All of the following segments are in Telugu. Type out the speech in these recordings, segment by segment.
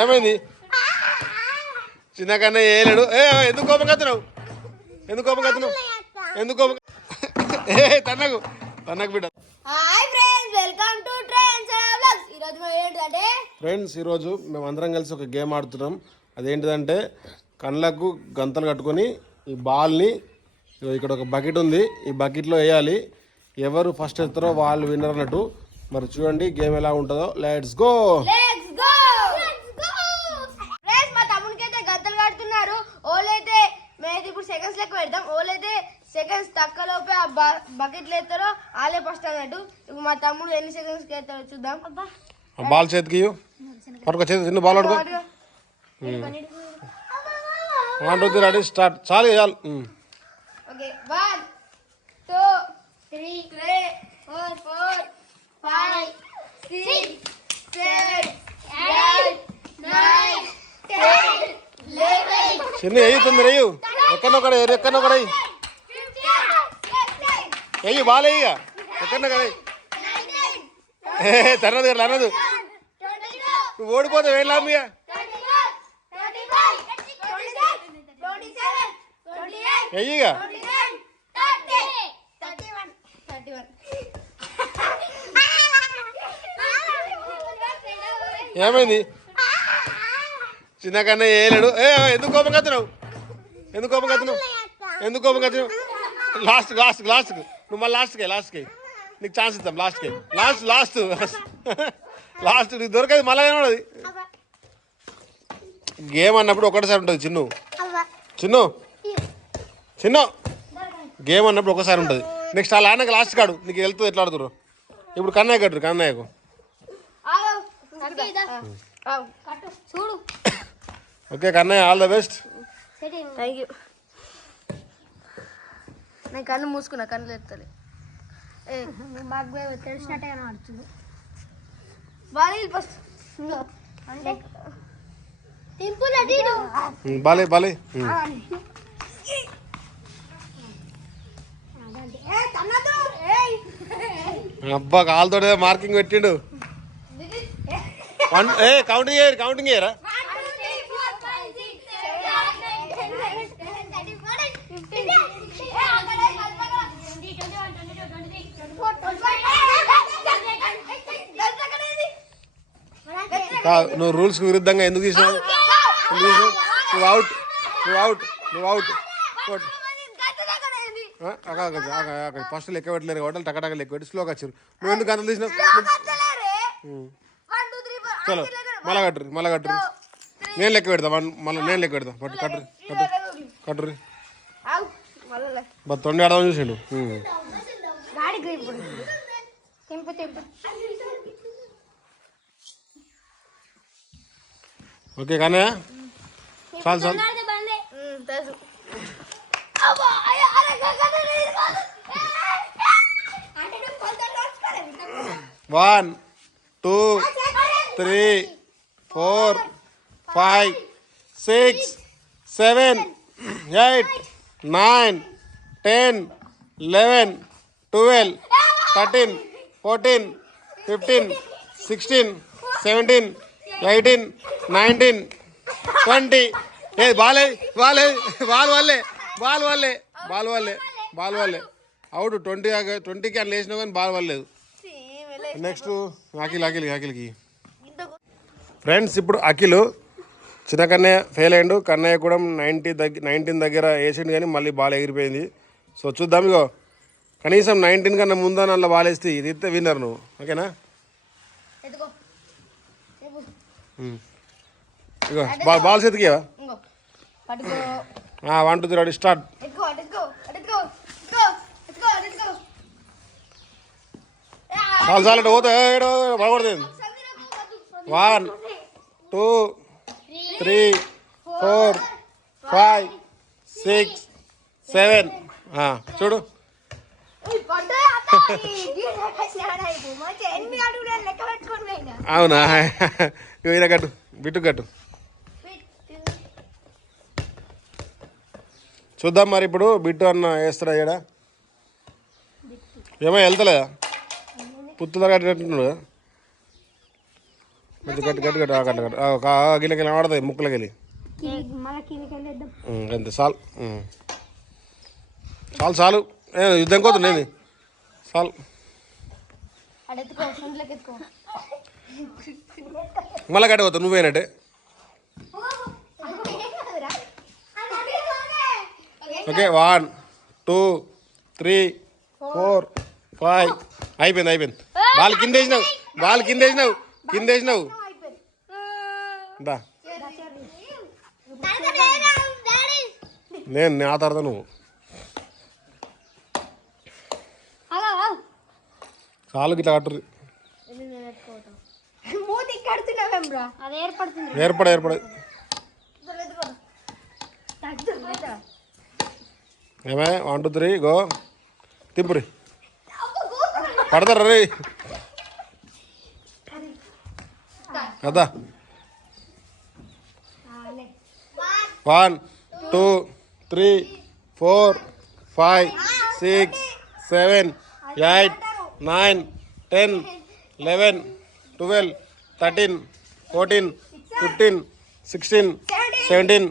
ఏమైంది? చిన్న కన్నా వేయలేడు ఏ ఎందుకు కోపం కత్తున్నావు ఎందుకు కోపం కత్తున్నావు ఎందుకు కోపం ఏ తన్నకు. తన్నకు బిడ్డ. ఫ్రెండ్స్ ఈరోజు మేము అందరం కలిసి ఒక గేమ్ ఆడుతున్నాం. అదేంటిదంటే కళ్ళకు గంతలు కట్టుకొని ఈ బాల్ని ఇక్కడ ఒక బకెట్ ఉంది. ఈ బకెట్లో వేయాలి. ఎవరు ఫస్ట్ ఎత్తారో వాళ్ళు విన్నర్ అన్నట్టు. మరి చూడండి గేమ్ ఎలా ఉంటుందో. Let's go let's go let's go friends మా తమ్మునికి అయితే గద్దలు కడుతున్నారు ఓలైతే మేము ఇప్పుడు సెకండ్స్ లెక్క పెడతాం ఓలైతే సెకండ్స్ తక్కువ లోపే ఆ బకెట్లు ఎత్తారో వాళ్ళే ఫస్ట్ అన్నట్టు. ఇప్పుడు మా తమ్ముడు ఎన్ని సెకండ్స్కి ఎత్తారో చూద్దాం. బాల్ చేతికి. పట్టుకో చేతి చిన్న బాల్ పట్టుకో one two three ready start చాలు. Okay one two three three four four five six seven eight nine ten eleven. చిన్న ఎక్కడో తొమ్మిది వెయ్యు ఎక్కడొక్కడ ఎక్కడొక్కడ వెయ్యి బాల్ వెయ్యి ఎక్కడొక్కడ ఏ తనదు కదా అనదు నువ్వు ఓడిపోతే వేలు లాభమియా ఎయ్యిగా ఏమైంది? చిన్న కన్నా వేయలేడు ఏ ఎందుకు కోపం కత్తున్నావు ఎందుకు కోపం ఎందుకు కోపం కత్తున్నావు లాస్ట్ లాస్ట్ లాస్ట్ నువ్వు మళ్ళీ లాస్ట్కి లాస్ట్కి నీకు ఛాన్స్ ఇద్దాం లాస్ట్కి లాస్ట్ లాస్ట్ లాస్ట్ నీకు దొరకదు మళ్ళీ ఏమన్నది గేమ్ అన్నప్పుడు ఒకటిసారి ఉంటుంది చిన్ను. చిన్ను. చిన్ను. గేమ్ అన్నప్పుడు ఒకసారి ఉంటుంది. నెక్స్ట్ ఆ లానకి లాస్ట్ కాడు. నీకు వెళ్తుంది ఎట్లా ఆడుతురు ఇప్పుడు కన్నయ్య కట్టరు కన్నయ్యకు. చూడు. Okay Kannayya all the best thank you నేను కళ్ళు మూసుకున్నా కళ్ళు ఎత్తలే. మాకు తెలిసినట్టే కనబడుతుంది వాళ్ళు ఫస్ట్ అంటే? టింపుల్ అటు బాలే బాలే. అబ్బా కాలుతో మార్కింగ్ పెట్టిండు. ఏ కౌంటింగ్ చేయరు కౌంటింగ్ చేయరా. నువ్వు రూల్స్కి విరుద్ధంగా ఎందుకు తీసినావు నువ్వు అవుట్ నువ్వు అవుట్ నువ్వు అవుట్ ఫస్ట్ లెక్క పెట్టలేరు కాబట్టి టకటక లెక్క పెట్టి స్లోగా వచ్చారు. నువ్వు ఎందుకు అంత తీసినావు? చలో మళ్ళా కట్టురు మళ్ళా కట్టురు. నేను లెక్క పెడతా మళ్ళీ నేను లెక్క పెడతా. పట్టు కట్టురు కట్టు కట్టురు బట్ తొండి ఆడదాం చూసిండు. ఓకే కానీ చాలు చాలు తెలుసు one two three four five six seven eight nine ten eleven twelve thirteen fourteen fifteen sixteen seventeen eighteen nineteen twenty. ఏ బాలే బాలే బాల్ వాళ్ళే బాల్ వాళ్ళే బాల్ వాళ్ళే బాల్ వాళ్ళే అవుట్ ట్వంటీ ట్వంటీకి అని లేచినా కానీ బాల్ వాళ్ళలేదు నెక్స్ట్ అఖిల్ అఖిల్ అఖిల్కి. ఫ్రెండ్స్ ఇప్పుడు అఖిల్ చిన్న కన్నయ్య ఫెయిల్ అయ్యిండు. కన్నయ్య కూడా నైంటీ దగ్గర నైన్టీన్ దగ్గర వేసిండు కానీ మళ్ళీ బాల్ ఎగిరిపోయింది. సో చూద్దాం ఇగో. కనీసం నైన్టీన్ కన్నా ముందు నల్ల బాల్ వేస్తే ఇది ఇస్తే విన్నర్ నువ్వు. ఓకేనా? ఇగో బాల్ బాల్ పట్టుకో. One two three ready start. చాలు చాలు పోతే బాగుపడుతుంది one two three four five six seven. చూడు. అవునా? ఇగో ఈయన కట్టు బిట్టు కట్టు. చూద్దాం మరి ఇప్పుడు బిట్టు అన్న వేస్తాడా ఇక్కడ ఏమో వెళ్తలేదా? పుత్తుల కట్టినట్టున్నాడు కట్టు గట్టి గట్టి గట్టి గట్టి గట్టి గిల్లకి వెళ్ళి ఆడతాయి ముక్కులకి వెళ్ళి. అంతే చాలు. చాలు చాలు. యుద్ధం కోతుంది నేను చాలు ఎత్తుకో మళ్ళీ పోతావు నువ్వేనట్టే okay one two three four five. అయిపోయింది అయిపోయింది. బాల్ కింద వేసినావు బాల్ కింద వేసినావు కింద వేసినావు. దా. నేను నా తర్వాత నువ్వు. కాలు గిట్లా కట్టుర్రి మూతి కడుతున్నావేం బ్రా అది ఏర్పడుతుంది ఏర్పడ ఏర్పడ ఏమే వన్ టూ త్రీ గో తిప్పురి పడతారా రే కదా one two three four five six seven eight nine ten eleven twelve thirteen fourteen fifteen sixteen seventeen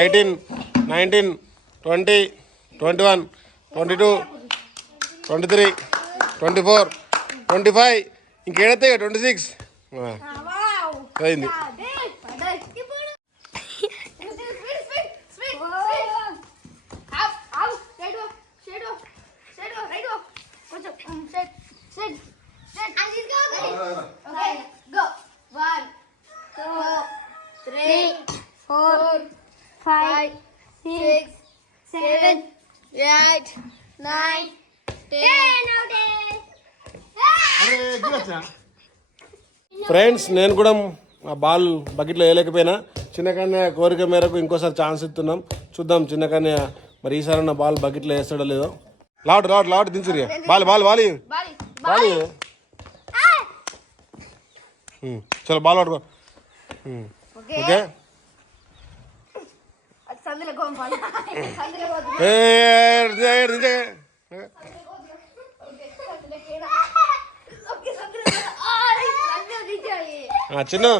eighteen nineteen twenty twenty one twenty two twenty three twenty four twenty five ఇంకేడైతే twenty six అయింది. Three, four five six, seven eight, nine, ten. Friends నేను కూడా ఆ బాల్ బకెట్లో వేయలేకపోయినా. చిన్న కన్య కోరిక మేరకు ఇంకోసారి ఛాన్స్ ఇస్తున్నాం. చూద్దాం చిన్న కన్య మరి ఈసారి నా బాల్ బకెట్లో వేస్తాడో లేదో. లాడ్ లాడ్ లాడ్ దించురి బాల్. బాల్ బాలి. బాలి. ఉమ్, చలో బాల్ పట్టుకో ఉమ్, Okay. ఓకే అది సందులో గోంపాలి సందులో పోతుంది ఏ, దించే, దించే. ఓకే సందులో ఆ సందులో దించాలి ఆ, Chinnu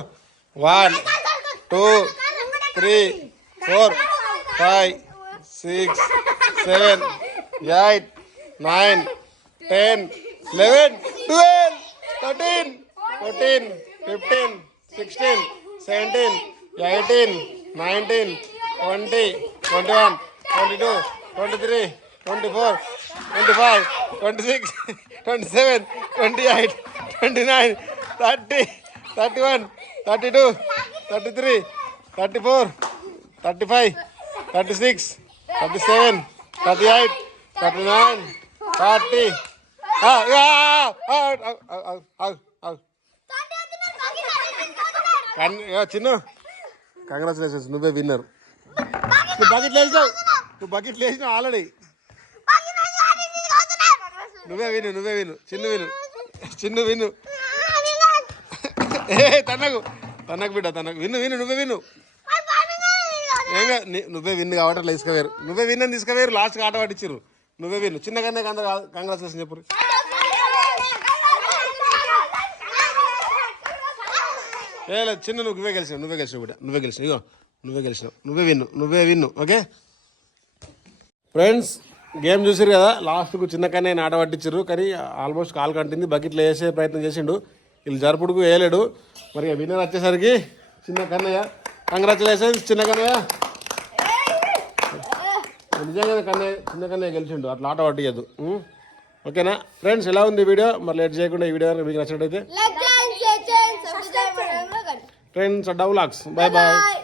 one two three four five six seven eight nine ten eleven twelve thirteen fourteen fifteen sixteen seventeen eighteen nineteen twenty twenty one twenty two twenty three twenty four twenty five twenty six twenty seven twenty eight twenty nine thirty thirty one thirty two thirty three thirty four thirty five thirty six thirty seven thirty eight thirty nine thirty చిన్న. కంగ్రాచులేషన్స్ నువ్వే విన్నర్ నువ్వు బకెట్ వేసినావు నువ్వు బకెట్ వేసినావు ఆల్రెడీ నువ్వే విను నువ్వే విను చిన్ను విను చిన్ను విను ఏ తనకు తనకు బిడ్డ తనకు విను విను నువ్వే విను ఏంగా నువ్వే విన్ను కాబట్టి అట్లా తీసుకువేరు నువ్వే విన్నని తీసుకువేరు లాస్ట్కి ఆట పట్టించారు నువ్వే విన్ను. చిన్నగానే కంగ్రాచులేషన్ చెప్పు. లేదు చిన్న నువ్వే గెలిచినావు నువ్వే గెలిచినావు బిడ్డ నువ్వే గెలిచినావు ఇగో నువ్వే గెలిచినావు. నువ్వే విన్ను నువ్వే విన్ను ఓకే? ఫ్రెండ్స్ గేమ్ చూసారు కదా లాస్ట్కు చిన్న కన్నయ్య ఆట కానీ ఆల్మోస్ట్ కాల్ కంటింది బకెట్లో వేసే ప్రయత్నం చేసిండు. వీళ్ళు జరుపుడుకు వేయలేడు. మరి విన్నర్ వచ్చేసరికి చిన్న కన్నయ్య కంగ్రాచులేషన్స్ చిన్న కన్నయ్య నిజంగా కన్నయ్య చిన్న కన్నయ్య గెలిచిండు అట్లా ఆట పట్టియద్దు. ఓకేనా? ఫ్రెండ్స్ ఎలా ఉంది ఈ వీడియో? మరి లేట్ చేయకుండా ఈ వీడియో మీకు నచ్చినట్టయితే ट्रेन चढावू लाग बाय बाय